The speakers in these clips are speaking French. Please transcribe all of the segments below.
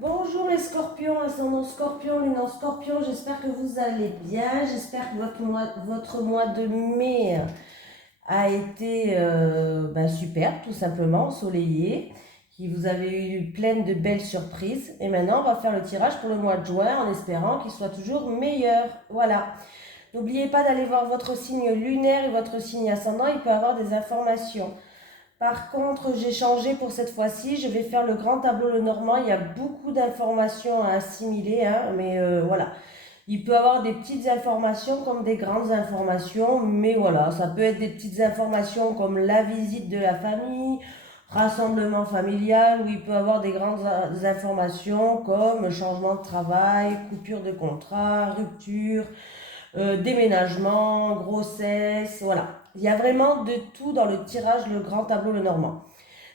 Bonjour les scorpions, ascendant scorpion, lune en scorpion, j'espère que vous allez bien, j'espère que votre mois de mai a été super, tout simplement, ensoleillé, que vous avez eu plein de belles surprises. Et maintenant, on va faire le tirage pour le mois de juin en espérant qu'il soit toujours meilleur. Voilà. N'oubliez pas d'aller voir votre signe lunaire et votre signe ascendant, il peut avoir des informations. Par contre, j'ai changé pour cette fois-ci. Je vais faire le grand tableau le normand. Il y a beaucoup d'informations à assimiler, hein, mais voilà. Il peut y avoir des petites informations comme des grandes informations, mais voilà, ça peut être des petites informations comme la visite de la famille, rassemblement familial, ou il peut y avoir des grandes informations comme changement de travail, coupure de contrat, rupture, déménagement, grossesse, voilà. Il y a vraiment de tout dans le tirage, le grand tableau, le normand.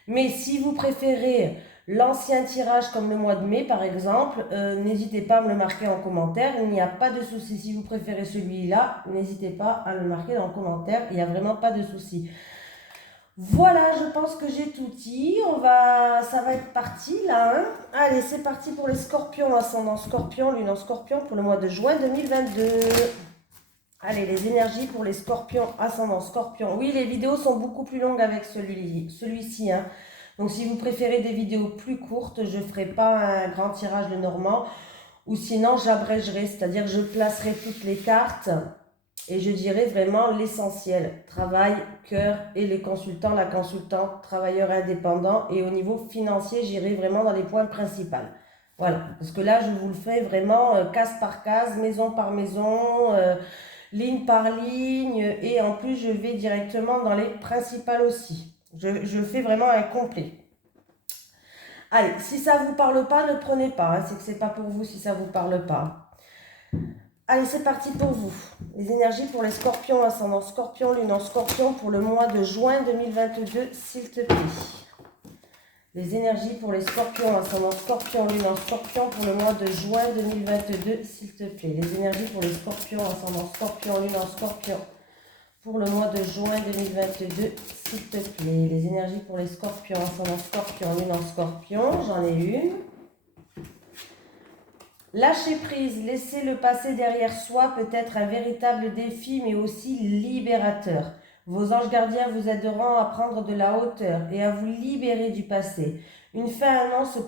Mais si vous préférez l'ancien tirage comme le mois de mai par exemple, n'hésitez pas à me le marquer en commentaire, il n'y a pas de souci. Si vous préférez celui-là, n'hésitez pas à le marquer en commentaire, il n'y a vraiment pas de souci. Voilà, je pense que j'ai tout dit, ça va être parti là, hein. Allez, c'est parti pour les scorpions, ascendant scorpion, lune en scorpion pour le mois de juin 2022. Allez, les énergies pour les scorpions, ascendant scorpion. Oui, les vidéos sont beaucoup plus longues avec celui-ci, hein. Donc, si vous préférez des vidéos plus courtes, je ne ferai pas un grand tirage de normand. Ou sinon, j'abrégerai, c'est-à-dire je placerai toutes les cartes et je dirai vraiment l'essentiel. Travail, cœur et les consultants, la consultante, travailleur indépendant. Et au niveau financier, j'irai vraiment dans les points principaux. Voilà, parce que là, je vous le fais vraiment case par case, maison par maison, ligne par ligne, et en plus je vais directement dans les principales aussi. Je fais vraiment un complet. Allez, si ça vous parle pas, ne prenez pas, hein, c'est que c'est pas pour vous si ça vous parle pas. Allez, c'est parti pour vous. Les énergies pour les scorpions, ascendant scorpion, lune en scorpion pour le mois de juin 2022, s'il te plaît. Les énergies pour les scorpions, ascendant scorpion, lune en scorpion pour le mois de juin 2022, s'il te plaît. Les énergies pour les scorpions, ascendant scorpion, lune en scorpion pour le mois de juin 2022, s'il te plaît. Les énergies pour les scorpions, ascendant scorpion, lune en scorpion, j'en ai une. Lâcher prise, laisser le passé derrière soi peut être un véritable défi, mais aussi libérateur. Vos anges gardiens vous aideront à prendre de la hauteur et à vous libérer du passé. Une fin annonce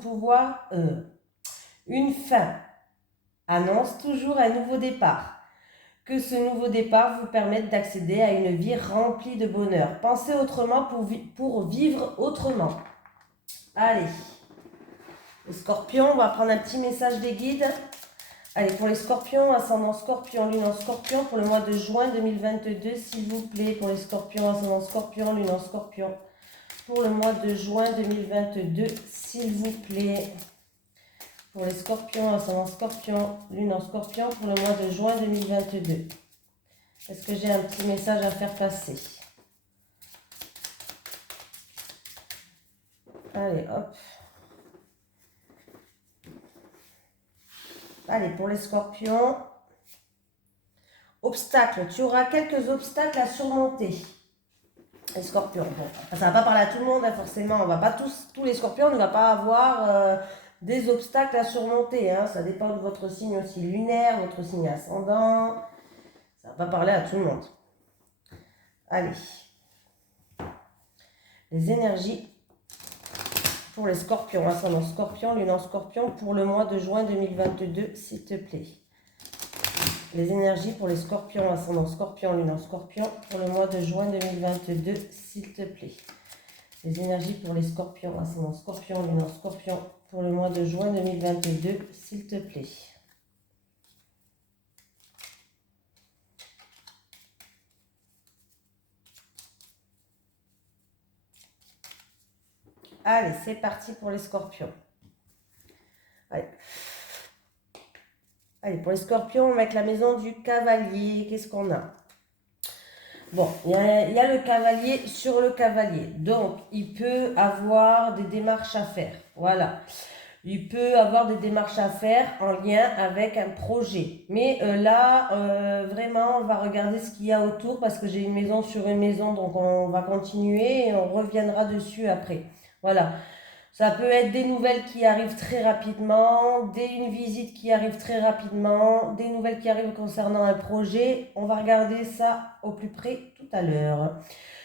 toujours un nouveau départ. Que ce nouveau départ vous permette d'accéder à une vie remplie de bonheur. Pensez autrement pour vivre autrement. Allez, les scorpions, on va prendre un petit message des guides. Allez, pour les scorpions, ascendant scorpion, lune en scorpion, pour le mois de juin 2022, s'il vous plaît. Pour les scorpions, ascendant scorpion, lune en scorpion, pour le mois de juin 2022, s'il vous plaît. Pour les scorpions, ascendant scorpion, lune en scorpion, pour le mois de juin 2022. Est-ce que j'ai un petit message à faire passer? Allez, hop. Allez, pour les scorpions. Obstacles. Tu auras quelques obstacles à surmonter. Les scorpions. Bon, ça ne va pas parler à tout le monde, hein, forcément. On va pas tous les scorpions, on ne va pas avoir des obstacles à surmonter, hein. Ça dépend de votre signe aussi lunaire, votre signe ascendant. Ça ne va pas parler à tout le monde. Allez. Les énergies pour les scorpions, ascendant scorpion, lune en scorpion, pour le mois de juin 2022, s'il te plaît. Les énergies pour les scorpions, ascendant scorpion, lune en scorpion, pour le mois de juin 2022, s'il te plaît. Les énergies pour les scorpions, ascendant scorpion, lune en scorpion, pour le mois de juin 2022, s'il te plaît. Allez, c'est parti pour les scorpions. Allez. Allez, pour les scorpions, on va mettre la maison du cavalier. Qu'est-ce qu'on a? Bon, il y a le cavalier sur le cavalier. Donc, il peut avoir des démarches à faire. Voilà. Il peut avoir des démarches à faire en lien avec un projet. Mais vraiment, on va regarder ce qu'il y a autour parce que j'ai une maison sur une maison. Donc, on va continuer et on reviendra dessus après. Voilà. Ça peut être des nouvelles qui arrivent très rapidement, une visite qui arrive très rapidement, des nouvelles qui arrivent concernant un projet. On va regarder ça au plus près tout à l'heure.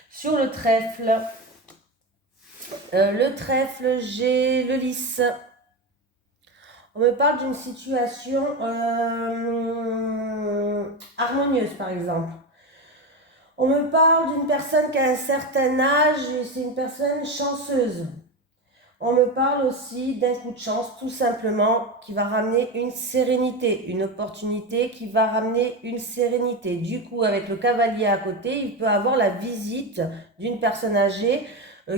Sur le trèfle, j'ai le lys. On me parle d'une situation harmonieuse, par exemple. On me parle d'une personne qui a un certain âge et c'est une personne chanceuse. On me parle aussi d'un coup de chance, tout simplement, qui va ramener une sérénité, une opportunité qui va ramener une sérénité. Du coup, avec le cavalier à côté, il peut avoir la visite d'une personne âgée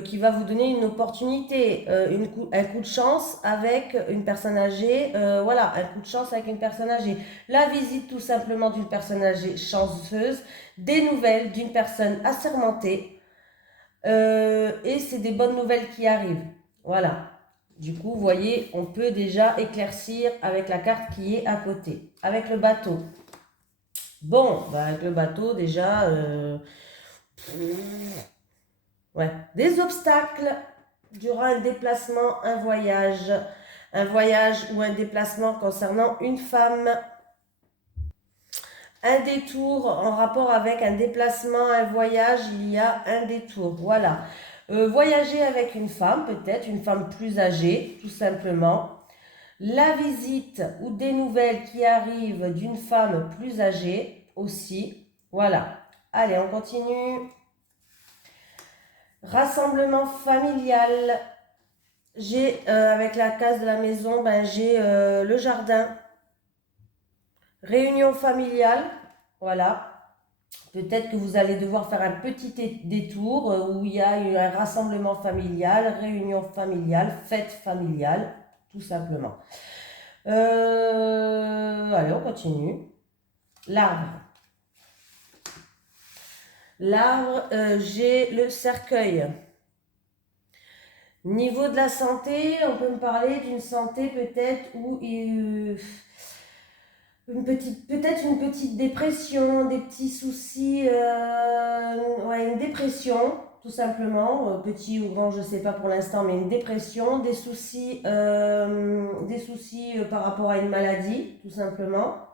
qui va vous donner une opportunité, un coup de chance avec une personne âgée. Voilà, un coup de chance avec une personne âgée. La visite tout simplement d'une personne âgée chanceuse, des nouvelles d'une personne assermentée. Et c'est des bonnes nouvelles qui arrivent. Voilà. Du coup, vous voyez, on peut déjà éclaircir avec la carte qui est à côté. Avec le bateau. Bon, bah avec le bateau, déjà... ouais. Des obstacles durant un déplacement, un voyage ou un déplacement concernant une femme. Un détour en rapport avec un déplacement, un voyage, il y a un détour. Voilà. Voyager avec une femme, peut-être une femme plus âgée, tout simplement. La visite ou des nouvelles qui arrivent d'une femme plus âgée aussi. Voilà. Allez, on continue. Rassemblement familial. J'ai, avec la case de la maison, ben, j'ai le jardin. Réunion familiale. Voilà. Peut-être que vous allez devoir faire un petit détour où il y a eu un rassemblement familial, réunion familiale, fête familiale, tout simplement. Allez, on continue. L'arbre. L'arbre, j'ai le cercueil. Niveau de la santé, on peut me parler d'une santé peut-être où peut-être une petite dépression, des petits soucis, ouais, une dépression, tout simplement, petit ou grand, je ne sais pas pour l'instant, mais une dépression, des soucis par rapport à une maladie, tout simplement.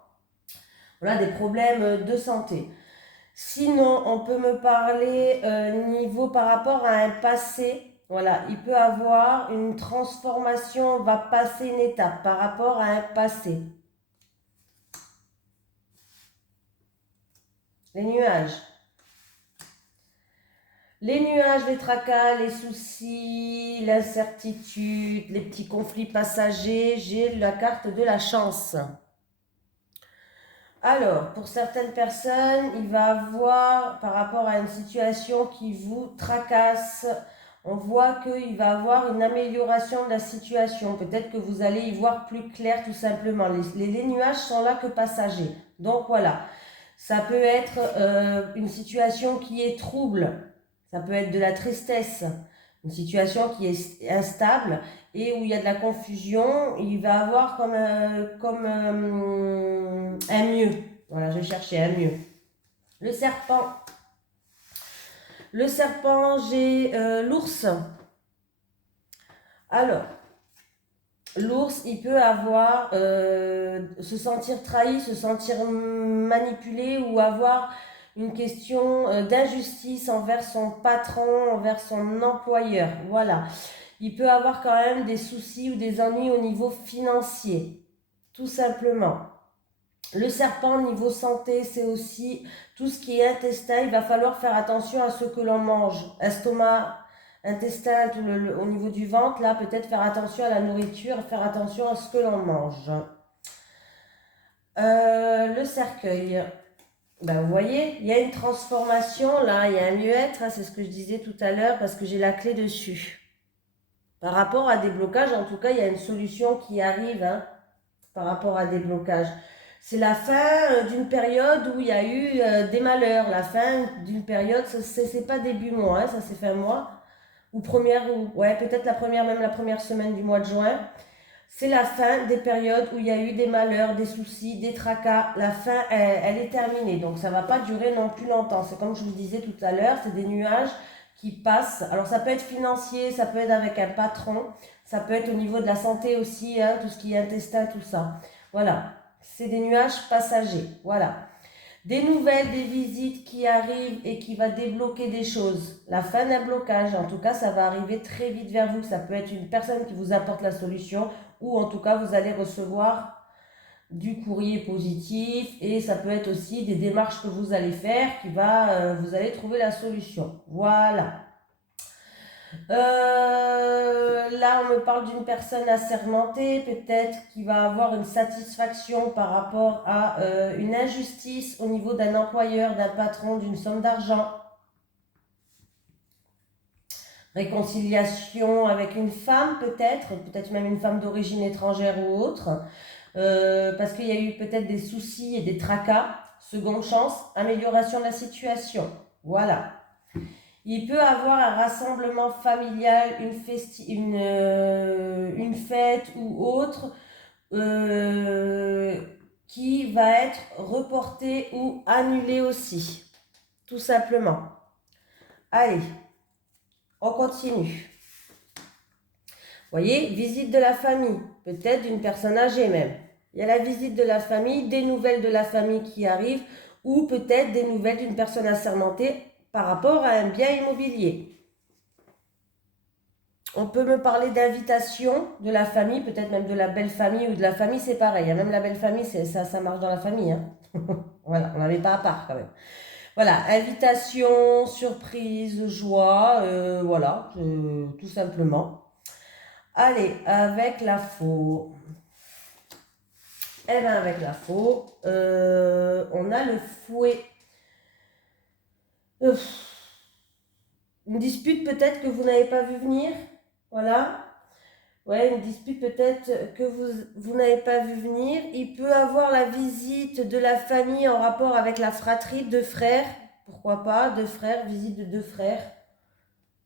Voilà, des problèmes de santé. Sinon, on peut me parler niveau par rapport à un passé. Voilà, il peut avoir une transformation, on va passer une étape par rapport à un passé. Les nuages. Les nuages, les tracas, les soucis, l'incertitude, les petits conflits passagers, j'ai la carte de la chance. Alors, pour certaines personnes, il va avoir, par rapport à une situation qui vous tracasse, on voit qu'il va avoir une amélioration de la situation. Peut-être que vous allez y voir plus clair tout simplement. Les nuages sont là que passagers. Donc voilà, ça peut être une situation qui est trouble. Ça peut être de la tristesse, une situation qui est instable et où il y a de la confusion. Il va avoir comme un mieux. Voilà, je cherchais un mieux. Le serpent. Le serpent, j'ai l'ours. Alors, l'ours, il peut avoir, se sentir trahi, se sentir manipulé ou avoir une question d'injustice envers son patron, envers son employeur. Voilà. Il peut avoir quand même des soucis ou des ennuis au niveau financier, tout simplement. Le serpent, niveau santé, c'est aussi tout ce qui est intestin. Il va falloir faire attention à ce que l'on mange. Estomac, intestin, au niveau du ventre, là, peut-être faire attention à la nourriture, faire attention à ce que l'on mange. Le cercueil. Ben, vous voyez, il y a une transformation, là, il y a un mieux-être, hein, c'est ce que je disais tout à l'heure, parce que j'ai la clé dessus. Par rapport à des blocages, en tout cas, il y a une solution qui arrive, hein, par rapport à des blocages. C'est la fin d'une période où il y a eu des malheurs. La fin d'une période, c'est pas début mois, hein, ça c'est fin mois. Ou ouais, peut-être même la première semaine du mois de juin. C'est la fin des périodes où il y a eu des malheurs, des soucis, des tracas. La fin, elle est terminée. Donc ça ne va pas durer non plus longtemps. C'est comme je vous disais tout à l'heure, c'est des nuages qui passe. Alors ça peut être financier, ça peut être avec un patron, ça peut être au niveau de la santé aussi, hein, tout ce qui est intestin, tout ça. Voilà, c'est des nuages passagers. Voilà. Des nouvelles, des visites qui arrivent et qui va débloquer des choses. La fin d'un blocage, en tout cas, ça va arriver très vite vers vous. Ça peut être une personne qui vous apporte la solution ou en tout cas, vous allez recevoir du courrier positif et ça peut être aussi des démarches que vous allez faire vous allez trouver la solution. Voilà. Là, on me parle d'une personne assermentée, peut-être qui va avoir une satisfaction par rapport à une injustice au niveau d'un employeur, d'un patron, d'une somme d'argent. Réconciliation avec une femme, peut-être même une femme d'origine étrangère ou autre, parce qu'il y a eu peut-être des soucis et des tracas. Seconde chance, amélioration de la situation. Voilà. Il peut avoir un rassemblement familial, une fête ou autre qui va être reportée ou annulée aussi, tout simplement. Allez, on continue. Vous voyez, visite de la famille, peut-être d'une personne âgée même. Il y a la visite de la famille, des nouvelles de la famille qui arrivent ou peut-être des nouvelles d'une personne assermentée par rapport à un bien immobilier. On peut me parler d'invitation de la famille, peut-être même de la belle famille ou de la famille, c'est pareil. Même la belle famille, ça marche dans la famille. Hein. Voilà, on n'en est pas à part quand même. Voilà, invitation, surprise, joie, voilà, tout simplement. Allez, avec la faux. Eh bien, avec la faux, on a le fouet. Une dispute peut-être que vous n'avez pas vu venir. Voilà. Ouais, une dispute peut-être que vous n'avez pas vu venir. Il peut avoir la visite de la famille en rapport avec la fratrie, deux frères. Pourquoi pas, deux frères, visite de deux frères.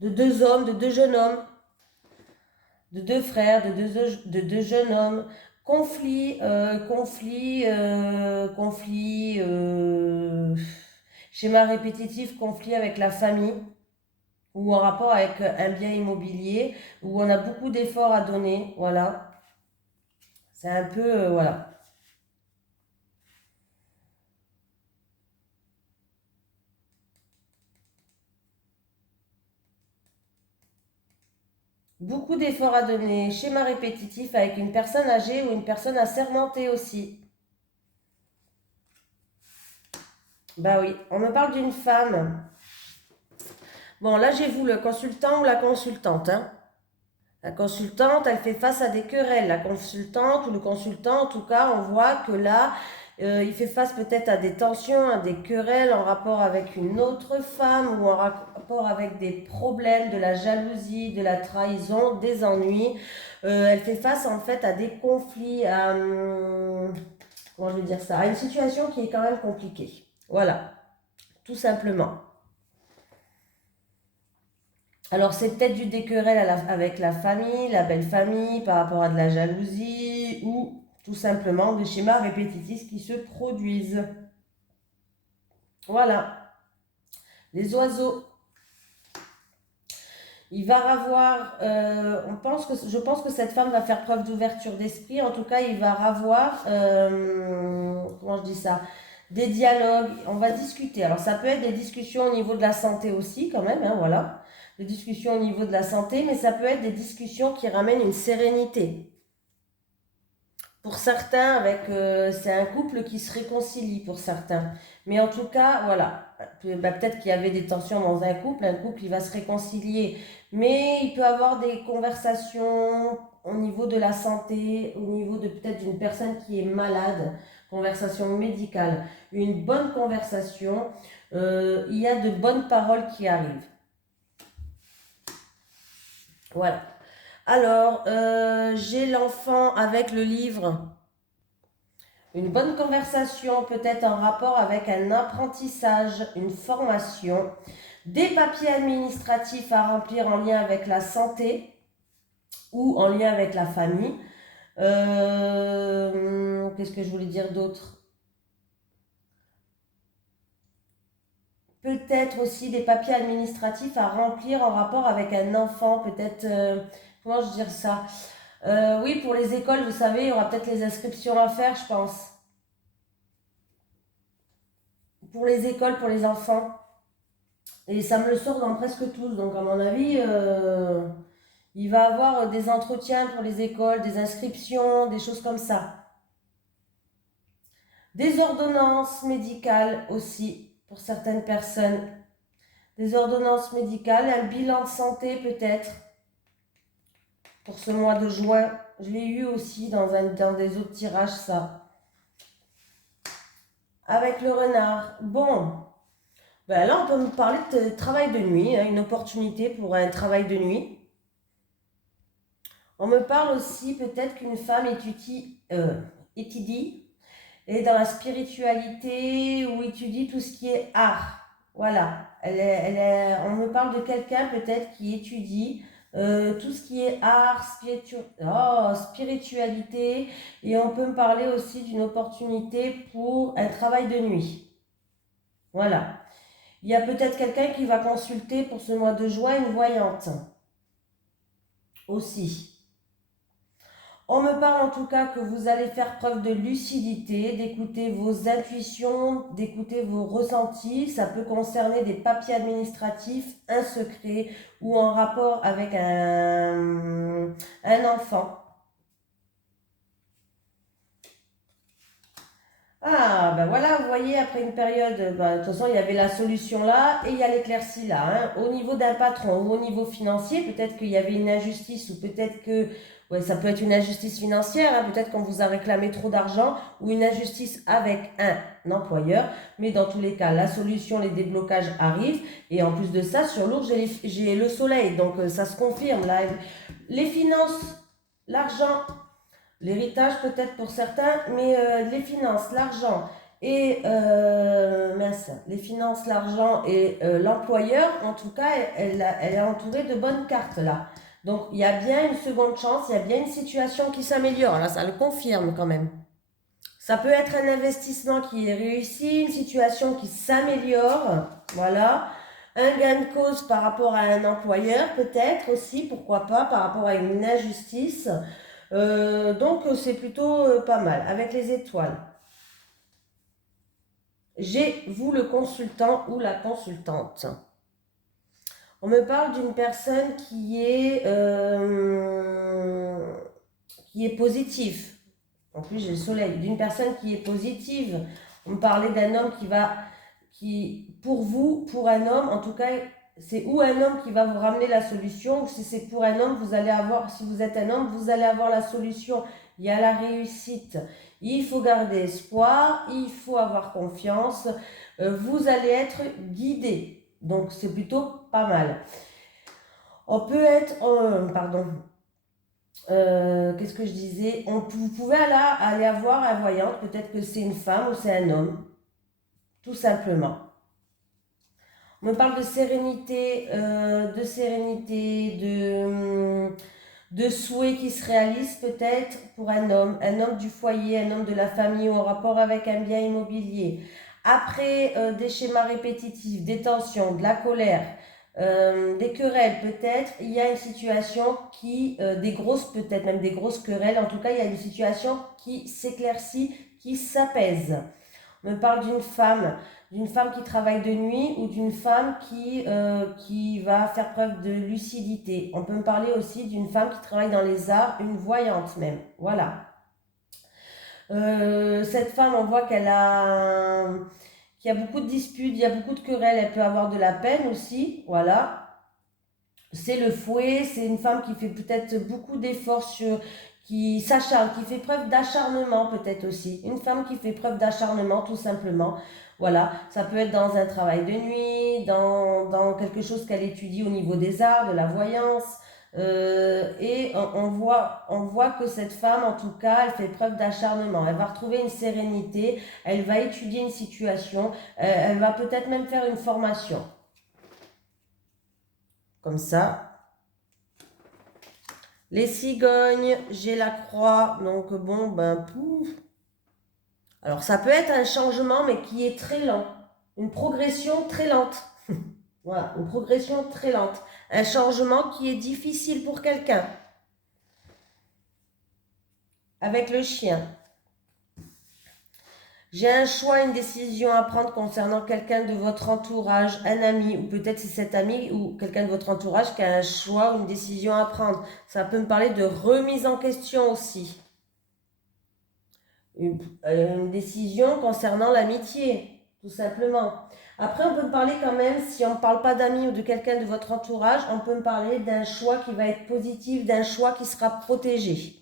De deux hommes, de deux jeunes hommes. De deux frères, de deux jeunes hommes. Conflit, schéma répétitif, conflit avec la famille ou en rapport avec un bien immobilier où on a beaucoup d'efforts à donner, voilà. C'est un peu, voilà. Beaucoup d'efforts à donner, schéma répétitif avec une personne âgée ou une personne assermentée aussi. Bah oui, on me parle d'une femme. Bon, là j'ai vous le consultant ou la consultante, hein. La consultante, elle fait face à des querelles. La consultante ou le consultant, en tout cas, on voit que là, il fait face peut-être à des tensions, à des querelles en rapport avec une autre femme ou en rapport avec des problèmes, de la jalousie, de la trahison, des ennuis. Elle fait face en fait à des conflits, à, comment je vais dire ça, à une situation qui est quand même compliquée. Voilà, tout simplement. Alors, c'est peut-être du déquerel avec la famille, la belle famille, par rapport à de la jalousie, ou tout simplement des schémas répétitifs qui se produisent. Voilà. Les oiseaux. Il va avoir, je pense que cette femme va faire preuve d'ouverture d'esprit. En tout cas, il va avoir, comment je dis ça, des dialogues. On va discuter. Alors, ça peut être des discussions au niveau de la santé aussi, quand même, hein, voilà. Des discussions au niveau de la santé, mais ça peut être des discussions qui ramènent une sérénité. Pour certains, c'est un couple qui se réconcilie pour certains. Mais en tout cas, voilà, peut-être qu'il y avait des tensions dans un couple il va se réconcilier. Mais il peut avoir des conversations au niveau de la santé, au niveau de peut-être d'une personne qui est malade, conversation médicale. Une bonne conversation, il y a de bonnes paroles qui arrivent. Voilà. Alors, j'ai l'enfant avec le livre. Une bonne conversation peut-être en rapport avec un apprentissage, une formation, des papiers administratifs à remplir en lien avec la santé ou en lien avec la famille. Qu'est-ce que je voulais dire d'autre? peut-être aussi des papiers administratifs à remplir en rapport avec un enfant, peut-être, comment je dire ça? Oui, pour les écoles, vous savez, il y aura peut-être les inscriptions à faire, je pense. Pour les écoles, pour les enfants. Et ça me le sort dans presque tous. Donc, à mon avis, il va avoir des entretiens pour les écoles, des inscriptions, des choses comme ça. Des ordonnances médicales aussi, pour certaines personnes. Des ordonnances médicales, un bilan de santé peut-être, pour ce mois de juin. Je l'ai eu aussi dans des autres tirages, ça. Avec le renard. Bon, ben là, on peut me parler de travail de nuit, hein, une opportunité pour un travail de nuit. On me parle aussi peut-être qu'une femme étudie et dans la spiritualité ou étudie tout ce qui est art. Voilà. On me parle de quelqu'un peut-être qui étudie tout ce qui est art, spiritualité. Et on peut me parler aussi d'une opportunité pour un travail de nuit. Voilà. Il y a peut-être quelqu'un qui va consulter pour ce mois de juin une voyante aussi. On me parle en tout cas que vous allez faire preuve de lucidité, d'écouter vos intuitions, d'écouter vos ressentis. Ça peut concerner des papiers administratifs, un secret ou en rapport avec un enfant. Ah, ben voilà, vous voyez, après une période, de toute façon, il y avait la solution là et il y a l'éclaircie là, hein. Au niveau d'un patron ou au niveau financier, peut-être qu'il y avait une injustice ou peut-être que, ouais, ça peut être une injustice financière, hein, peut-être qu'on vous a réclamé trop d'argent ou une injustice avec un employeur. Mais dans tous les cas, la solution, les déblocages arrivent. Et en plus de ça, sur l'ours, j'ai le soleil, donc ça se confirme là. Les finances, l'argent. L'héritage peut-être pour certains, mais les finances, l'argent et les finances, l'argent et l'employeur, en tout cas, elle est entourée de bonnes cartes là. Donc il y a bien une seconde chance, il y a bien une situation qui s'améliore. Là, ça le confirme quand même. Ça peut être un investissement qui est réussi, une situation qui s'améliore, voilà. Un gain de cause par rapport à un employeur, peut-être aussi, pourquoi pas, par rapport à une injustice. Donc c'est plutôt pas mal. Avec les étoiles. J'ai vous le consultant ou la consultante. On me parle d'une personne qui est positive. En plus j'ai le soleil. D'une personne qui est positive. On me parlait d'un homme pour vous, pour un homme, en tout cas, c'est ou un homme qui va vous ramener la solution, ou si c'est pour un homme, si vous êtes un homme, vous allez avoir la solution. Il y a la réussite. Il faut garder espoir, il faut avoir confiance. Vous allez être guidé. Donc, c'est plutôt pas mal. On peut être, pardon, qu'est-ce que je disais? Vous pouvez aller avoir un voyant, peut-être que c'est une femme ou c'est un homme, tout simplement. On me parle de sérénité, de souhaits qui se réalisent peut-être pour un homme du foyer, un homme de la famille ou en rapport avec un bien immobilier. Après des schémas répétitifs, des tensions, de la colère, des querelles peut-être, il y a une situation peut-être même des grosses querelles, en tout cas il y a une situation qui s'éclaircit, qui s'apaise. On me parle d'une femme qui travaille de nuit ou d'une femme qui va faire preuve de lucidité. On peut me parler aussi d'une femme qui travaille dans les arts, une voyante même. Voilà. Cette femme, on voit qu'il y a beaucoup de disputes, il y a beaucoup de querelles, elle peut avoir de la peine aussi. Voilà. C'est le fouet, c'est une femme qui fait peut-être beaucoup d'efforts qui s'acharne, qui fait preuve d'acharnement peut-être aussi. Une femme qui fait preuve d'acharnement tout simplement. Voilà, ça peut être dans un travail de nuit, dans quelque chose qu'elle étudie au niveau des arts, de la voyance. Et on voit que cette femme, en tout cas, elle fait preuve d'acharnement. Elle va retrouver une sérénité, elle va étudier une situation, elle va peut-être même faire une formation. Comme ça. Les cigognes, j'ai la croix, donc bon, pouf. Alors ça peut être un changement, mais qui est très lent. Une progression très lente. Voilà, une progression très lente. Un changement qui est difficile pour quelqu'un. Avec le chien. J'ai un choix, une décision à prendre concernant quelqu'un de votre entourage, un ami, ou peut-être c'est cet ami ou quelqu'un de votre entourage qui a un choix ou une décision à prendre. Ça peut me parler de remise en question aussi. Une décision concernant l'amitié, tout simplement. Après, on peut me parler quand même, si on ne parle pas d'amis ou de quelqu'un de votre entourage, on peut me parler d'un choix qui va être positif, d'un choix qui sera protégé.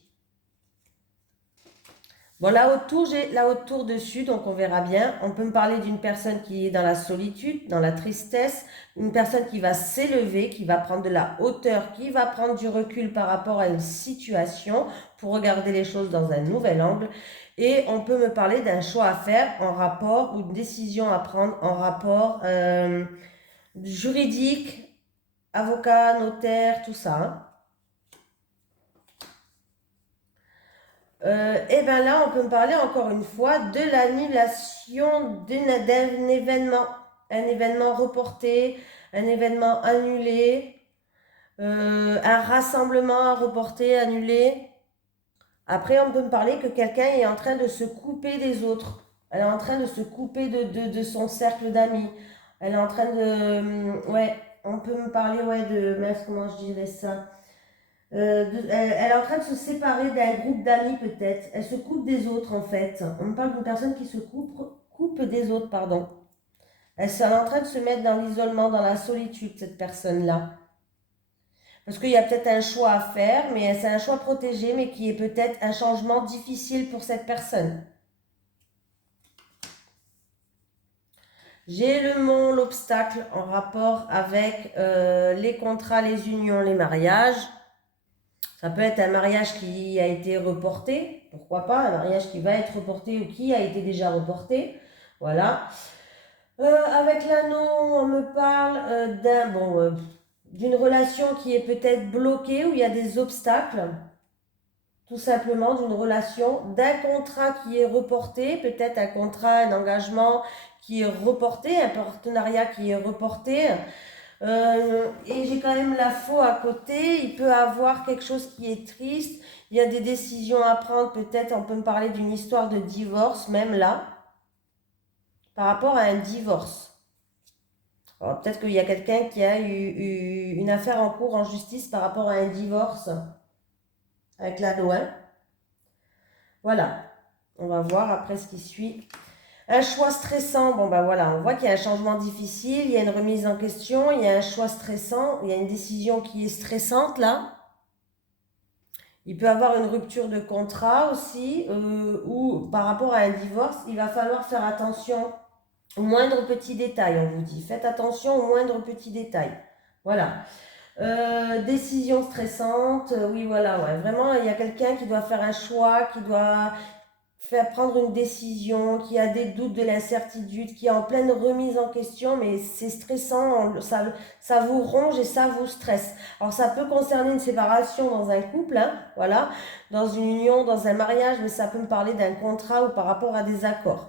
Bon, la haute tour, j'ai la haute tour dessus, donc on verra bien. On peut me parler d'une personne qui est dans la solitude, dans la tristesse, une personne qui va s'élever, qui va prendre de la hauteur, qui va prendre du recul par rapport à une situation pour regarder les choses dans un nouvel angle. Et on peut me parler d'un choix à faire en rapport ou une décision à prendre en rapport juridique, avocat, notaire, tout ça, hein. Et bien là, on peut me parler encore une fois de l'annulation d'un événement. Un événement reporté, un événement annulé, un rassemblement reporté, annulé. Après, on peut me parler que quelqu'un est en train de se couper des autres. Elle est en train de se couper de son cercle d'amis. Elle est en train de... Ouais, on peut me parler, ouais, de... Mince, comment je dirais ça? Elle est en train de se séparer d'un groupe d'amis peut-être. Elle se coupe des autres en fait. On me parle d'une personne qui se coupe des autres, pardon. Elle est en train de se mettre dans l'isolement, dans la solitude, cette personne-là. Parce qu'il y a peut-être un choix à faire, mais c'est un choix protégé, mais qui est peut-être un changement difficile pour cette personne. J'ai le mont, l'obstacle en rapport avec les contrats, les unions, les mariages. Ça peut être un mariage qui a été reporté, pourquoi pas, un mariage qui va être reporté ou qui a été déjà reporté. Voilà. Avec l'anneau, on me parle d'une relation qui est peut-être bloquée, où il y a des obstacles, tout simplement d'une relation, d'un contrat qui est reporté, peut-être un contrat, un engagement qui est reporté, un partenariat qui est reporté. Et j'ai quand même la faux à côté. Il peut avoir quelque chose qui est triste. Il y a des décisions à prendre. Peut-être on peut me parler d'une histoire de divorce, même là, par rapport à un divorce. Alors, peut-être qu'il y a quelqu'un qui a eu une affaire en cours en justice par rapport à un divorce avec la loi. Voilà. On va voir après ce qui suit. Un choix stressant, bon ben voilà, on voit qu'il y a un changement difficile, il y a une remise en question, il y a un choix stressant, il y a une décision qui est stressante là. Il peut y avoir une rupture de contrat aussi, ou par rapport à un divorce, il va falloir faire attention aux moindres petits détails, on vous dit. Faites attention aux moindres petits détails. Voilà. Décision stressante, oui voilà, ouais. Vraiment, il y a quelqu'un qui doit faire un choix, qui doit faire prendre une décision, qui a des doutes, de l'incertitude, qui est en pleine remise en question, mais c'est stressant, ça vous ronge et ça vous stresse. Alors ça peut concerner une séparation dans un couple, hein, voilà, dans une union, dans un mariage, mais ça peut me parler d'un contrat ou par rapport à des accords.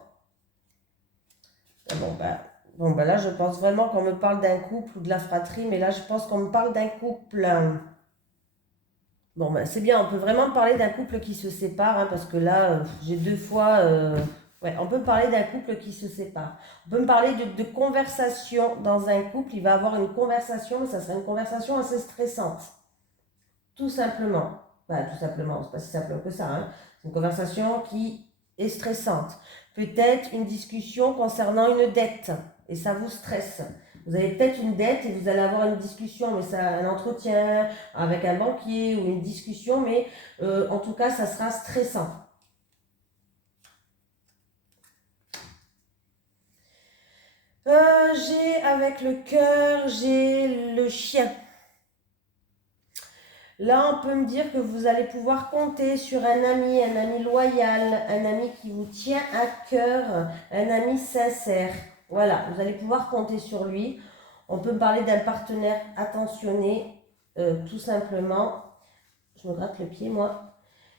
Bon, bah là, je pense vraiment qu'on me parle d'un couple ou de la fratrie, mais là, je pense qu'on me parle d'un couple. Bon, ben, c'est bien, on peut vraiment parler d'un couple qui se sépare, hein, parce que là, j'ai deux fois... ouais, on peut parler d'un couple qui se sépare. On peut me parler de conversation dans un couple. Il va avoir une conversation, mais ça sera une conversation assez stressante. Tout simplement. Bah, tout simplement, c'est pas si simple que ça, hein. C'est une conversation qui est stressante. Peut-être une discussion concernant une dette, et ça vous stresse. Vous avez peut-être une dette et vous allez avoir une discussion, mais c'est un entretien avec un banquier ou une discussion, mais en tout cas, ça sera stressant. J'ai avec le cœur, j'ai le chien. Là, on peut me dire que vous allez pouvoir compter sur un ami loyal, un ami qui vous tient à cœur, un ami sincère. Voilà, vous allez pouvoir compter sur lui. On peut me parler d'un partenaire attentionné, tout simplement. Je me gratte le pied, moi.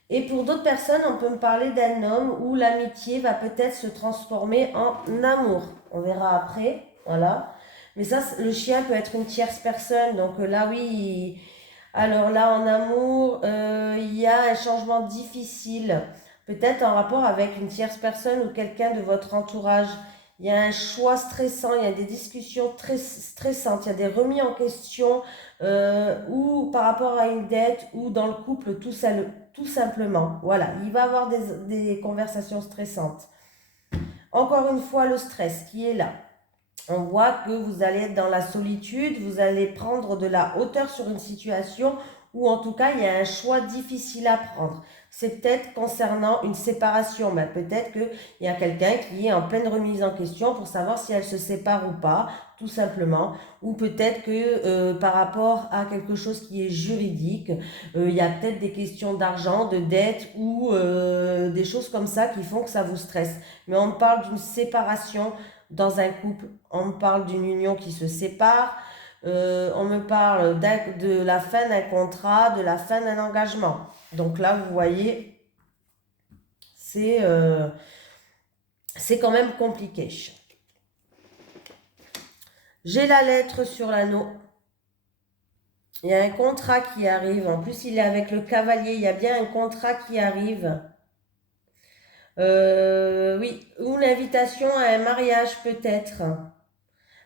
Et pour d'autres personnes, on peut me parler d'un homme où l'amitié va peut-être se transformer en amour. On verra après, voilà. Mais ça, le chien peut être une tierce personne. Donc là, oui. Alors là, en amour, il y a un changement difficile. Peut-être en rapport avec une tierce personne ou quelqu'un de votre entourage. Il y a un choix stressant, il y a des discussions très stressantes, il y a des remis en question ou par rapport à une dette ou dans le couple tout simplement. Voilà, il va y avoir des conversations stressantes. Encore une fois, le stress qui est là. On voit que vous allez être dans la solitude, vous allez prendre de la hauteur sur une situation ou en tout cas, il y a un choix difficile à prendre. C'est peut-être concernant une séparation, mais peut-être qu'il y a quelqu'un qui est en pleine remise en question pour savoir si elle se sépare ou pas, tout simplement. Ou peut-être que par rapport à quelque chose qui est juridique, il y a peut-être des questions d'argent, de dette ou des choses comme ça qui font que ça vous stresse. Mais on parle d'une séparation dans un couple, on me parle d'une union qui se sépare, on me parle de la fin d'un contrat, de la fin d'un engagement. Donc là, vous voyez, c'est quand même compliqué. J'ai la lettre sur l'anneau. Il y a un contrat qui arrive. En plus, il est avec le cavalier. Il y a bien un contrat qui arrive. Oui, ou une invitation à un mariage peut-être.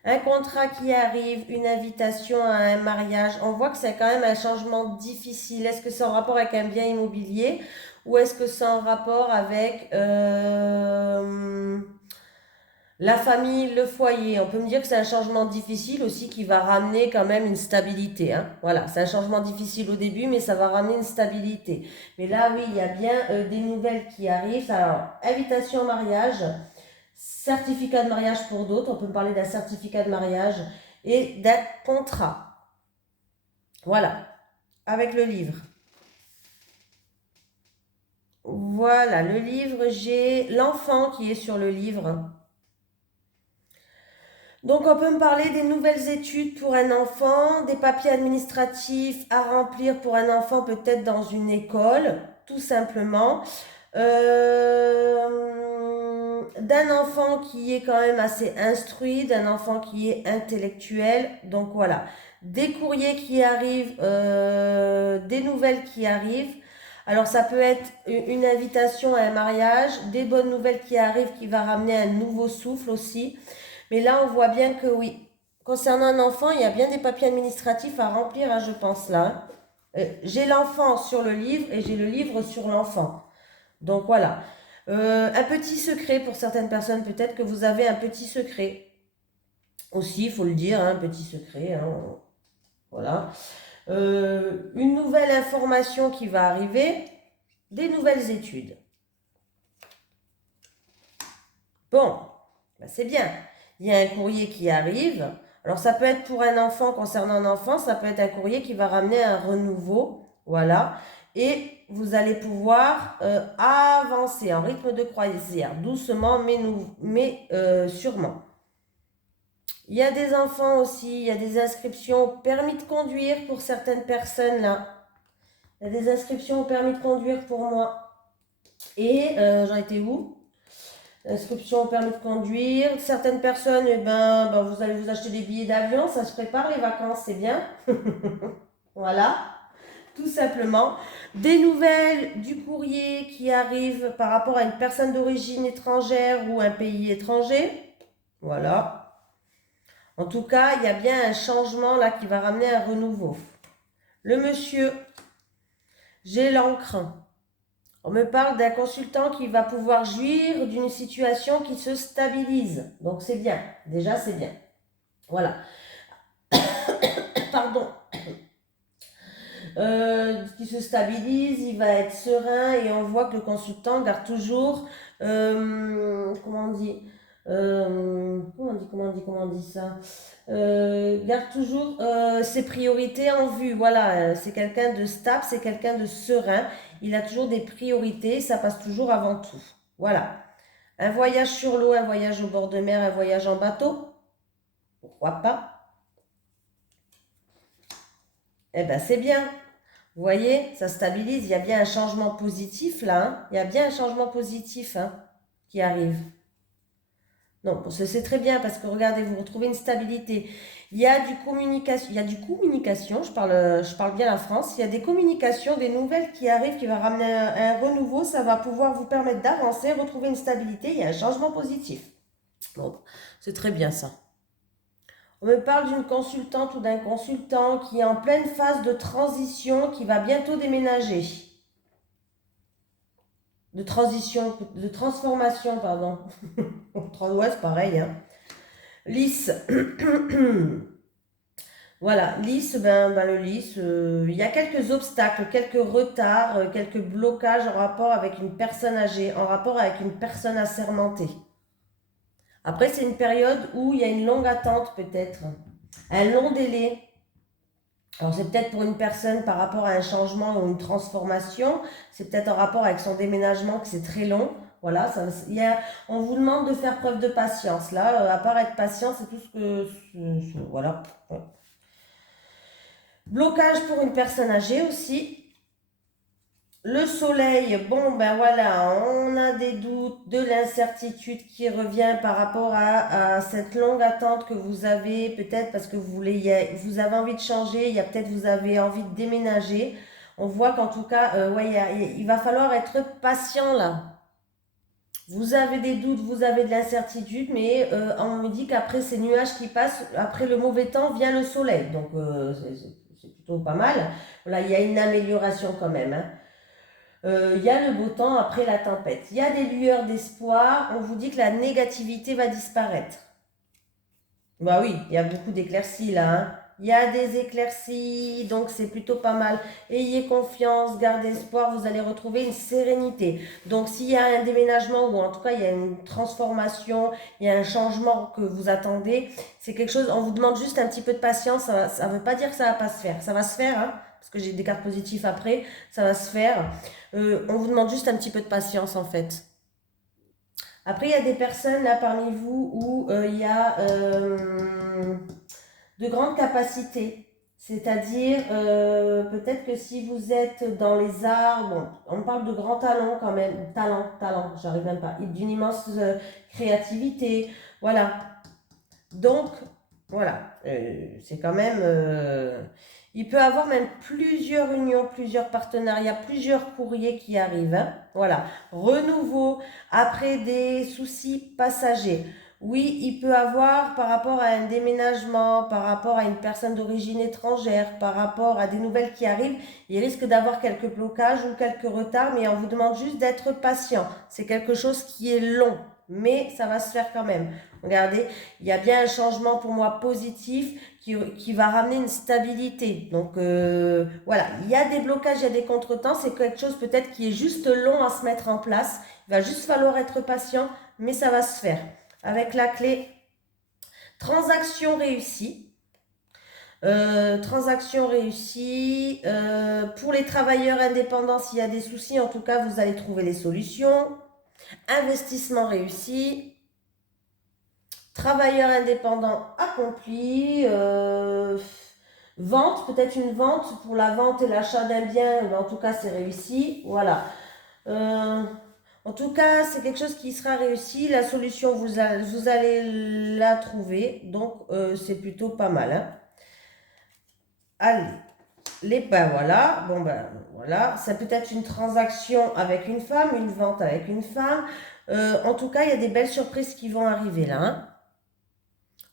Un contrat qui arrive, une invitation à un mariage. On voit que c'est quand même un changement difficile. Est-ce que c'est en rapport avec un bien immobilier ou est-ce que c'est en rapport avec la famille, le foyer? On peut me dire que c'est un changement difficile aussi qui va ramener quand même une stabilité. Hein. Voilà, c'est un changement difficile au début, mais ça va ramener une stabilité. Mais là, oui, il y a bien des nouvelles qui arrivent. Alors, invitation au mariage. Certificat de mariage pour d'autres, on peut me parler d'un certificat de mariage et d'un contrat. Voilà, avec le livre. Voilà, le livre, j'ai l'enfant qui est sur le livre. Donc on peut me parler des nouvelles études pour un enfant, des papiers administratifs à remplir pour un enfant peut-être dans une école, tout simplement. D'un enfant qui est quand même assez instruit, d'un enfant qui est intellectuel. Donc voilà, des courriers qui arrivent, des nouvelles qui arrivent. Alors ça peut être une invitation à un mariage, des bonnes nouvelles qui arrivent qui va ramener un nouveau souffle aussi. Mais là, on voit bien que oui, concernant un enfant, il y a bien des papiers administratifs à remplir, hein, je pense là. J'ai l'enfant sur le livre et j'ai le livre sur l'enfant. Donc voilà. Un petit secret pour certaines personnes, peut-être que vous avez un petit secret. Aussi, il faut le dire, hein, un petit secret. Hein, voilà. Une nouvelle information qui va arriver, des nouvelles études. Bon, ben c'est bien. Il y a un courrier qui arrive. Alors ça peut être pour un enfant, concernant un enfant, ça peut être un courrier qui va ramener un renouveau. Voilà. Et vous allez pouvoir avancer en rythme de croisière, doucement mais sûrement. Il y a des enfants aussi, il y a des inscriptions au permis de conduire pour certaines personnes là. Il y a des inscriptions au permis de conduire pour moi. Et j'en étais où? Inscription au permis de conduire. Certaines personnes, eh ben, vous allez vous acheter des billets d'avion, ça se prépare les vacances, c'est bien. Voilà, tout simplement. Des nouvelles du courrier qui arrivent par rapport à une personne d'origine étrangère ou un pays étranger. Voilà. En tout cas, il y a bien un changement là qui va ramener un renouveau. Le monsieur, j'ai l'encre. On me parle d'un consultant qui va pouvoir jouir d'une situation qui se stabilise. Donc c'est bien. Déjà, c'est bien. Voilà. Pardon. Qui se stabilise, il va être serein et on voit que le consultant garde toujours, comment on dit, comment on dit ça, garde toujours ses priorités en vue. Voilà, c'est quelqu'un de stable, c'est quelqu'un de serein. Il a toujours des priorités, ça passe toujours avant tout. Voilà. Un voyage sur l'eau, un voyage au bord de mer, un voyage en bateau. Pourquoi pas? Eh ben c'est bien. Vous voyez, ça stabilise. Il y a bien un changement positif là. Hein. Il y a bien un changement positif hein, qui arrive. Non, c'est très bien parce que regardez, vous retrouvez une stabilité. Il y a du communication, je parle bien la France. Il y a des communications, des nouvelles qui arrivent, qui va ramener un renouveau. Ça va pouvoir vous permettre d'avancer, retrouver une stabilité. Il y a un changement positif. Bon, c'est très bien ça. On me parle d'une consultante ou d'un consultant qui est en pleine phase de transition, qui va bientôt déménager. De transition, de transformation, pardon. Ouais, c'est pareil, hein. Lys. Voilà, lys, le lys, il y a quelques obstacles, quelques retards, quelques blocages en rapport avec une personne âgée, en rapport avec une personne assermentée. Après, c'est une période où il y a une longue attente peut-être, un long délai. Alors, c'est peut-être pour une personne par rapport à un changement ou une transformation, c'est peut-être en rapport avec son déménagement que c'est très long. Voilà, on vous demande de faire preuve de patience. Là, à part être patient, c'est tout ce que... voilà. Blocage pour une personne âgée aussi. Le soleil, bon ben voilà, on a des doutes, de l'incertitude qui revient par rapport à cette longue attente que vous avez, peut-être parce que vous avez envie de changer, il y a peut-être vous avez envie de déménager. On voit qu'en tout cas, ouais, il va falloir être patient là. Vous avez des doutes, vous avez de l'incertitude, mais on me dit qu'après ces nuages qui passent, après le mauvais temps, vient le soleil. Donc c'est plutôt pas mal. Voilà, il y a une amélioration quand même, hein. Il y a le beau temps après la tempête. Il y a des lueurs d'espoir. On vous dit que la négativité va disparaître. Bah oui, il y a beaucoup d'éclaircies là, hein. Il y a des éclaircies, donc c'est plutôt pas mal. Ayez confiance, gardez espoir, vous allez retrouver une sérénité. Donc s'il y a un déménagement ou en tout cas il y a une transformation, il y a un changement que vous attendez, c'est quelque chose, on vous demande juste un petit peu de patience. Ça ne veut pas dire que ça va pas se faire. Ça va se faire, hein, parce que j'ai des cartes positives après, ça va se faire. On vous demande juste un petit peu de patience en fait. Après, il y a des personnes là parmi vous où il y a de grandes capacités. C'est-à-dire, peut-être que si vous êtes dans les arts, bon, on parle de grands talents quand même, talent, j'arrive même pas, d'une immense créativité, voilà. Donc, voilà, c'est quand même... il peut avoir même plusieurs unions, plusieurs partenariats, plusieurs courriers qui arrivent, hein. Voilà, renouveau après des soucis passagers. Oui, il peut avoir par rapport à un déménagement, par rapport à une personne d'origine étrangère, par rapport à des nouvelles qui arrivent, il risque d'avoir quelques blocages ou quelques retards, mais on vous demande juste d'être patient. C'est quelque chose qui est long, mais ça va se faire quand même. Regardez, il y a bien un changement pour moi positif qui va ramener une stabilité. Donc voilà, il y a des blocages, il y a des contretemps, c'est quelque chose peut-être qui est juste long à se mettre en place. Il va juste falloir être patient, mais ça va se faire. Avec la clé transaction réussie. Transaction réussie. Pour les travailleurs indépendants, s'il y a des soucis, en tout cas, vous allez trouver les solutions. Investissement réussi. Travailleur indépendant accompli, vente, peut-être une vente pour la vente et l'achat d'un bien, en tout cas c'est réussi, voilà. En tout cas, c'est quelque chose qui sera réussi, la solution vous allez la trouver, donc c'est plutôt pas mal, hein. Allez, voilà, bon voilà, ça peut être une transaction avec une femme, une vente avec une femme, en tout cas il y a des belles surprises qui vont arriver là, hein.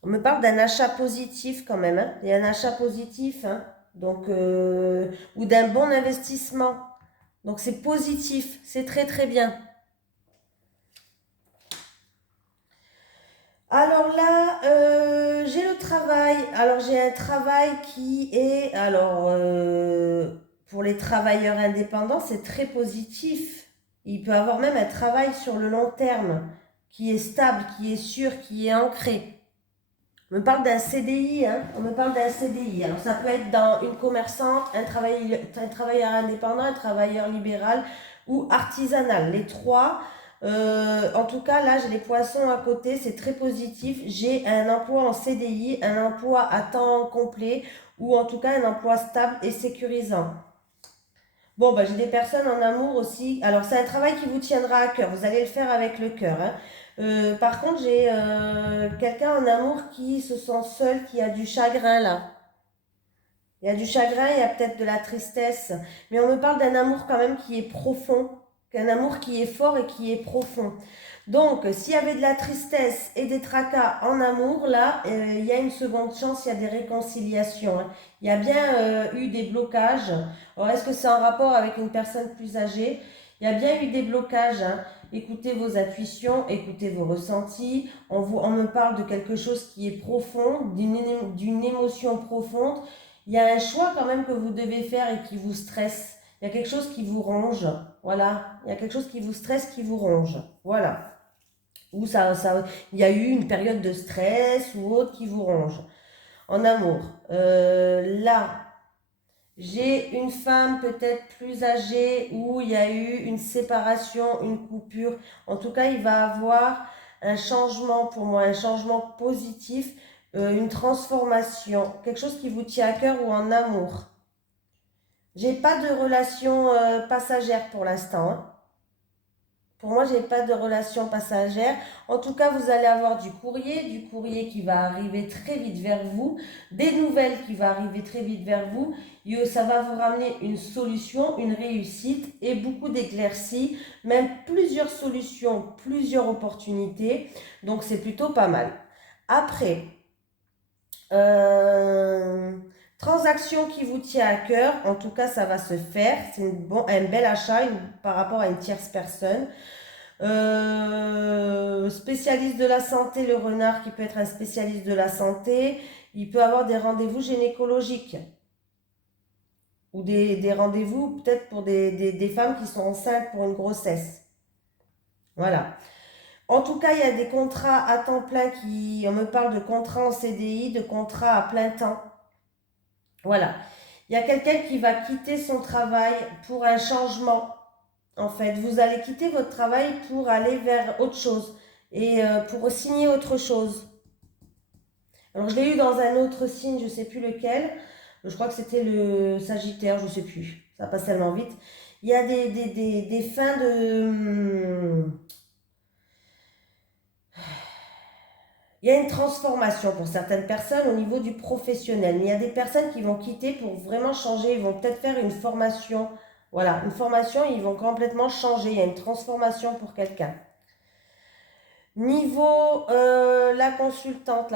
On me parle d'un achat positif quand même, hein. Il y a un achat positif, hein. Donc, ou d'un bon investissement. Donc c'est positif, c'est très très bien. Alors là, j'ai le travail. Alors j'ai un travail qui est, alors pour les travailleurs indépendants, c'est très positif. Il peut avoir même un travail sur le long terme qui est stable, qui est sûr, qui est ancré. On me parle d'un CDI, hein. On me parle d'un CDI. Alors, ça peut être dans une commerçante, un travailleur indépendant, un travailleur libéral ou artisanal. Les trois. En tout cas, là, j'ai les poissons à côté. C'est très positif. J'ai un emploi en CDI, un emploi à temps complet ou en tout cas un emploi stable et sécurisant. Bon, bah, j'ai des personnes en amour aussi. Alors, c'est un travail qui vous tiendra à cœur. Vous allez le faire avec le cœur, hein. Par contre, j'ai quelqu'un en amour qui se sent seul, qui a du chagrin là. Il y a du chagrin, il y a peut-être de la tristesse. Mais on me parle d'un amour quand même qui est profond, qu'un amour qui est fort et qui est profond. Donc, s'il y avait de la tristesse et des tracas en amour, là, il y a une seconde chance, il y a des réconciliations, hein. Il y a bien eu des blocages. Alors, est-ce que c'est en rapport avec une personne plus âgée? Il y a bien eu des blocages, hein. Écoutez vos intuitions, écoutez vos ressentis. On me parle de quelque chose qui est profond, d'une émotion profonde. Il y a un choix quand même que vous devez faire et qui vous stresse. Il y a quelque chose qui vous ronge. Voilà. Il y a quelque chose qui vous stresse, qui vous ronge. Voilà. Ou il y a eu une période de stress ou autre qui vous ronge. En amour. Là, j'ai une femme peut-être plus âgée où il y a eu une séparation, une coupure. En tout cas, il va avoir un changement pour moi, un changement positif, une transformation, quelque chose qui vous tient à cœur ou en amour. J'ai pas de relation passagère pour l'instant, hein. Pour moi, j'ai pas de relation passagère. En tout cas, vous allez avoir du courrier qui va arriver très vite vers vous, des nouvelles qui vont arriver très vite vers vous. Et ça va vous ramener une solution, une réussite et beaucoup d'éclaircies, même plusieurs solutions, plusieurs opportunités. Donc, c'est plutôt pas mal. Après, euh, transaction qui vous tient à cœur, en tout cas, ça va se faire. C'est un bel achat par rapport à une tierce personne. Spécialiste de la santé, le renard qui peut être un spécialiste de la santé, il peut avoir des rendez-vous gynécologiques ou des rendez-vous peut-être pour des femmes qui sont enceintes pour une grossesse. Voilà. En tout cas, il y a des contrats à temps plein on me parle de contrats en CDI, de contrats à plein temps. Voilà. Il y a quelqu'un qui va quitter son travail pour un changement. En fait, vous allez quitter votre travail pour aller vers autre chose et pour signer autre chose. Alors, je l'ai eu dans un autre signe, je ne sais plus lequel. Je crois que c'était le Sagittaire, je ne sais plus. Ça passe tellement vite. Il y a des fins de... Il y a une transformation pour certaines personnes au niveau du professionnel. Mais il y a des personnes qui vont quitter pour vraiment changer. Ils vont peut-être faire une formation. Voilà, une formation, ils vont complètement changer. Il y a une transformation pour quelqu'un. Niveau la consultante,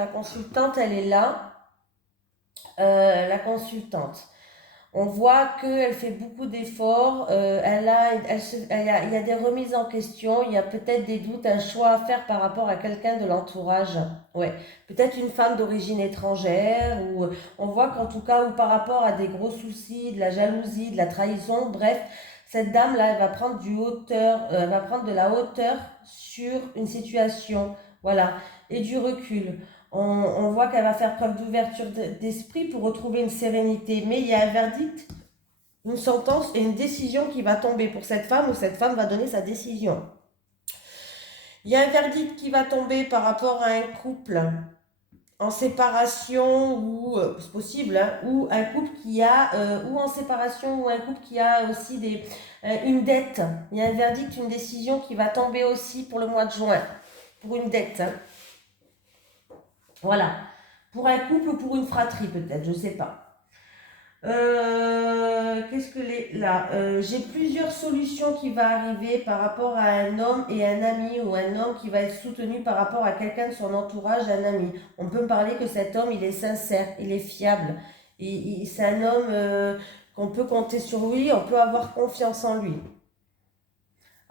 elle est là. La consultante. On voit qu'elle fait beaucoup d'efforts, il y a des remises en question, il y a peut-être des doutes, un choix à faire par rapport à quelqu'un de l'entourage. Ouais, peut-être une femme d'origine étrangère, ou on voit qu'en tout cas, ou par rapport à des gros soucis, de la jalousie, de la trahison, bref, cette dame-là, elle va prendre elle va prendre de la hauteur sur une situation, voilà, et du recul. On voit qu'elle va faire preuve d'ouverture d'esprit pour retrouver une sérénité. Mais il y a un verdict, une sentence et une décision qui va tomber pour cette femme ou cette femme va donner sa décision. Il y a un verdict qui va tomber par rapport à un couple en séparation ou c'est possible, hein, ou un couple qui a ou en séparation ou un couple qui a aussi une dette. Il y a un verdict, une décision qui va tomber aussi pour le mois de juin pour une dette, hein. Voilà. Pour un couple ou pour une fratrie, peut-être, je ne sais pas. Qu'est-ce que là, j'ai plusieurs solutions qui vont arriver par rapport à un homme et un ami, ou un homme qui va être soutenu par rapport à quelqu'un de son entourage, un ami. On peut me parler que cet homme, il est sincère, il est fiable. C'est un homme qu'on peut compter sur lui, on peut avoir confiance en lui.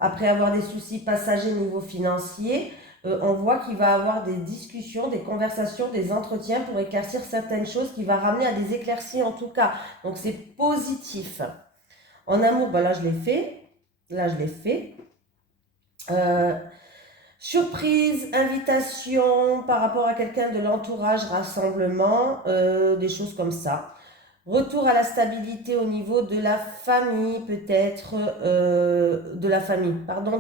Après avoir des soucis passagers au niveau financier, on voit qu'il va avoir des discussions, des conversations, des entretiens pour éclaircir certaines choses qui va ramener à des éclaircies en tout cas. Donc c'est positif. En amour, ben là je l'ai fait. Là je l'ai fait. Surprise, invitation par rapport à quelqu'un de l'entourage, rassemblement, des choses comme ça. Retour à la stabilité au niveau de la famille, peut-être, de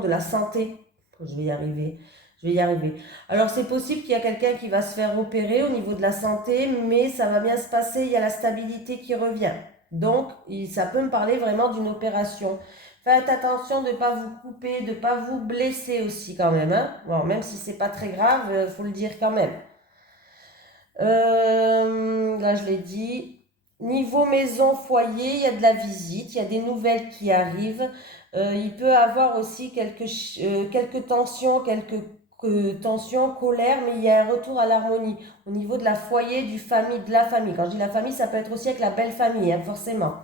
la santé. Je vais y arriver. Je vais y arriver. Alors, c'est possible qu'il y a quelqu'un qui va se faire opérer au niveau de la santé, mais ça va bien se passer. Il y a la stabilité qui revient. Donc, ça peut me parler vraiment d'une opération. Faites attention de ne pas vous couper, de ne pas vous blesser aussi quand même, hein. Bon, même si c'est pas très grave, il faut le dire quand même. Là, je l'ai dit. Niveau maison, foyer, il y a de la visite, il y a des nouvelles qui arrivent. Il peut y avoir aussi quelques tensions, tensions, colère, mais il y a un retour à l'harmonie au niveau de la foyer, de la famille. Quand je dis la famille, ça peut être aussi avec la belle famille, hein, forcément.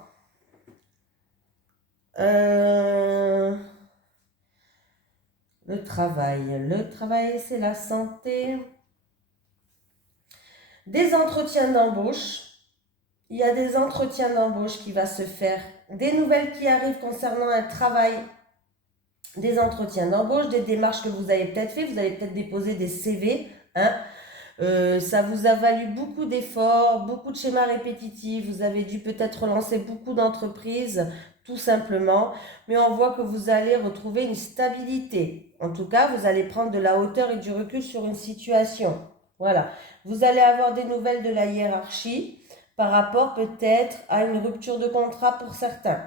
Euh, le travail. Le travail, c'est la santé. Des entretiens d'embauche. Il y a des entretiens d'embauche qui va se faire. Des nouvelles qui arrivent concernant un travail. Des entretiens d'embauche, des démarches que vous avez peut-être fait. Vous avez peut-être déposé des CV, hein. Ça vous a valu beaucoup d'efforts, beaucoup de schémas répétitifs. Vous avez dû peut-être relancer beaucoup d'entreprises, tout simplement. Mais on voit que vous allez retrouver une stabilité. En tout cas, vous allez prendre de la hauteur et du recul sur une situation. Voilà. Vous allez avoir des nouvelles de la hiérarchie par rapport peut-être à une rupture de contrat pour certains.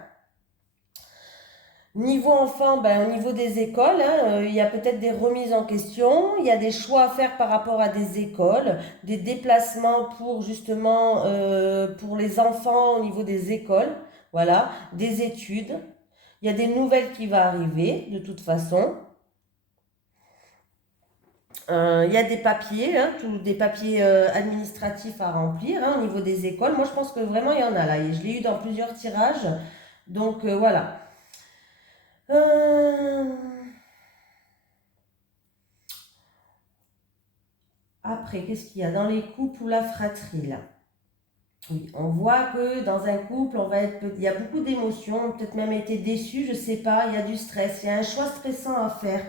Niveau enfant, au niveau des écoles, hein, il y a peut-être des remises en question, il y a des choix à faire par rapport à des écoles, des déplacements pour justement pour les enfants au niveau des écoles, voilà, des études. Il y a des nouvelles qui vont arriver de toute façon. Il y a des papiers, hein, des papiers administratifs à remplir, hein, au niveau des écoles. Moi, je pense que vraiment il y en a là. Et je l'ai eu dans plusieurs tirages, donc voilà. Après, qu'est-ce qu'il y a dans les couples ou la fratrie là? Oui, on voit que dans un couple, il y a beaucoup d'émotions, on peut-être même été déçu, je sais pas, il y a du stress, il y a un choix stressant à faire,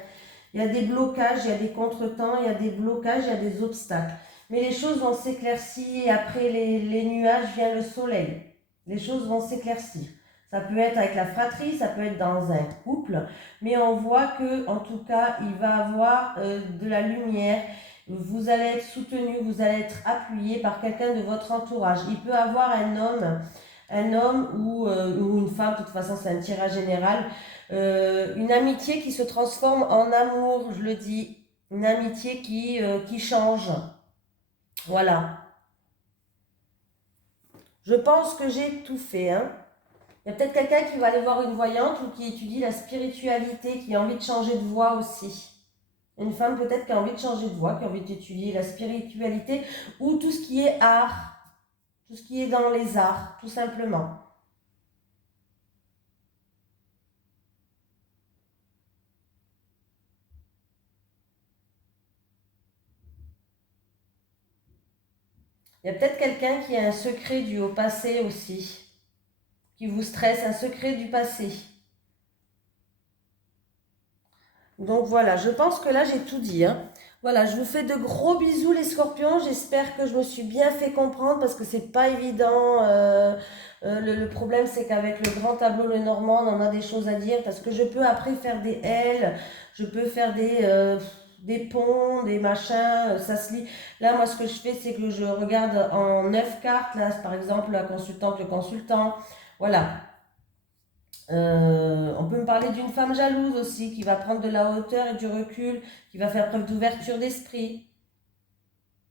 il y a des blocages, il y a des contretemps, il y a des blocages, il y a des obstacles. Mais les choses vont s'éclaircir et après les nuages vient le soleil. Les choses vont s'éclaircir. Ça peut être avec la fratrie, ça peut être dans un couple, mais on voit que, en tout cas, il va y avoir de la lumière. Vous allez être soutenu, vous allez être appuyé par quelqu'un de votre entourage. Il peut avoir un homme ou une femme, de toute façon c'est un tirage général, une amitié qui se transforme en amour, je le dis, une amitié qui change. Voilà. Je pense que j'ai tout fait, hein. Il y a peut-être quelqu'un qui va aller voir une voyante ou qui étudie la spiritualité, qui a envie de changer de voie aussi. Une femme peut-être qui a envie de changer de voie, qui a envie d'étudier la spiritualité ou tout ce qui est art, tout ce qui est dans les arts, tout simplement. Il y a peut-être quelqu'un qui a un secret dû au passé aussi, qui vous stresse, un secret du passé. Donc voilà, je pense que là j'ai tout dit, hein. Voilà, je vous fais de gros bisous les scorpions. J'espère que je me suis bien fait comprendre parce que c'est pas évident. Le problème c'est qu'avec le grand tableau le normand, on en a des choses à dire parce que je peux après faire des L, je peux faire des ponts, des machins, ça se lit. Là, moi ce que je fais c'est que je regarde en 9 cartes, là par exemple la consultante, le consultant. Voilà, on peut me parler d'une femme jalouse aussi, qui va prendre de la hauteur et du recul, qui va faire preuve d'ouverture d'esprit.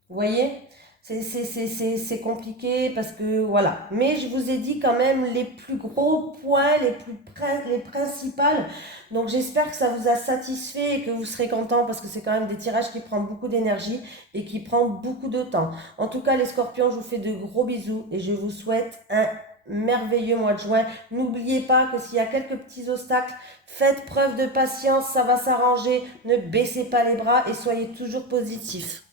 Vous voyez? C'est compliqué parce que voilà. Mais je vous ai dit quand même les plus gros points, les principales. Donc j'espère que ça vous a satisfait et que vous serez content parce que c'est quand même des tirages qui prennent beaucoup d'énergie et qui prennent beaucoup de temps. En tout cas, les scorpions, je vous fais de gros bisous et je vous souhaite un merveilleux mois de juin. N'oubliez pas que s'il y a quelques petits obstacles, faites preuve de patience, ça va s'arranger. Ne baissez pas les bras et soyez toujours positifs.